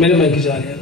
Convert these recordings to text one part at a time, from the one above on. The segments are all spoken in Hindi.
मेरे माइक जा रहे हैं।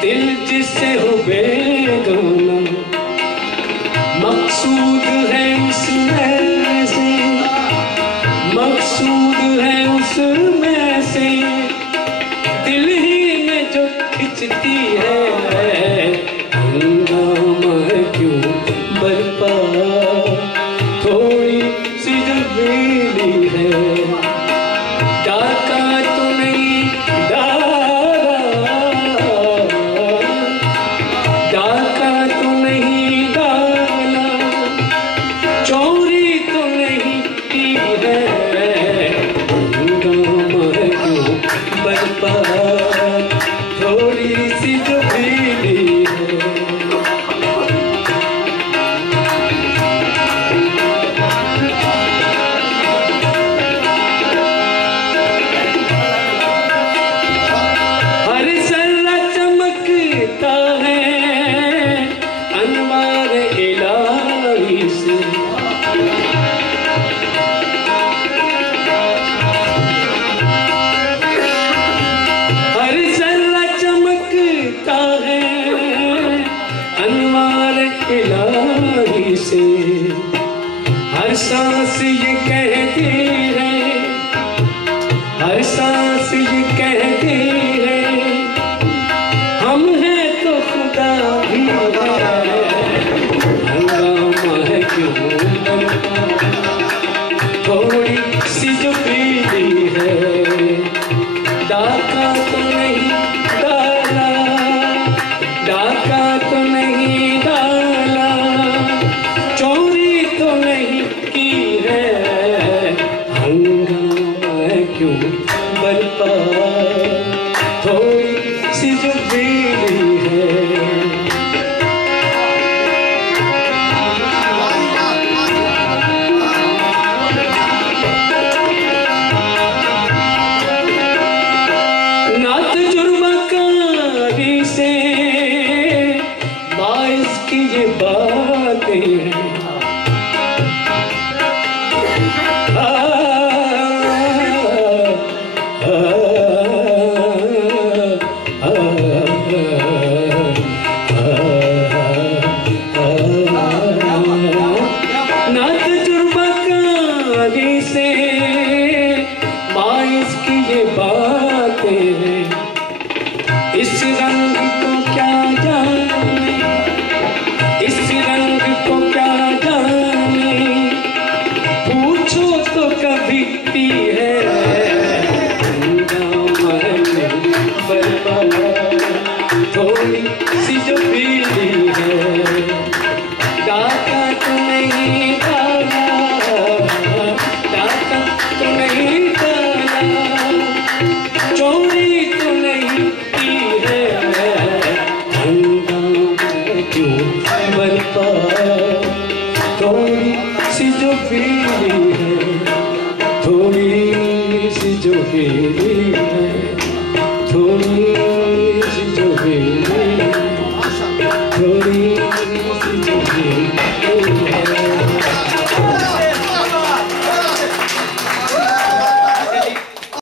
दिल जिससे हो बेगाना, मकसूद है उसमें से, मकसूद है उसमें से, दिल ही में जो खिंचती है, हंगामा क्यों बरपा, थोड़ी सी जो बेली है, डाका तो नहीं डाला, डाका तो नहीं डाला, चोरी तो नहीं की है, हंगामा क्यों बरपा, थोड़ी सी जो बेली है। अनवार इलाही से, हर जर्रा चमकता है अनवार इलाही से, हर सांस ये कहती है, हर सांस ये कहती है, हम हैं तो खुदा भी है, हंगामा है क्यों बरपा, थोड़ी सी जो पीली है, डाका तो नहीं डाला, डाका तो नहीं डाला, चोरी तो नहीं की है, हंगामा है क्यों बरपा, थोड़ी सी जो पीली है। से बाइस की ये बातें हैं, नात जुर्मकारी से बाइस की ये बातें हैं, इस रंग को क्या जाने, इस रंग को क्या जाने, पूछो तो कभी पी है, हंगामा क्यों बरपा, थोड़ी सी जो पीली है, डाका तो नहीं डाला, डाका तो नहीं डाला, चोरी तो नहीं की है, हंगामा क्यों बरपा, थोड़ी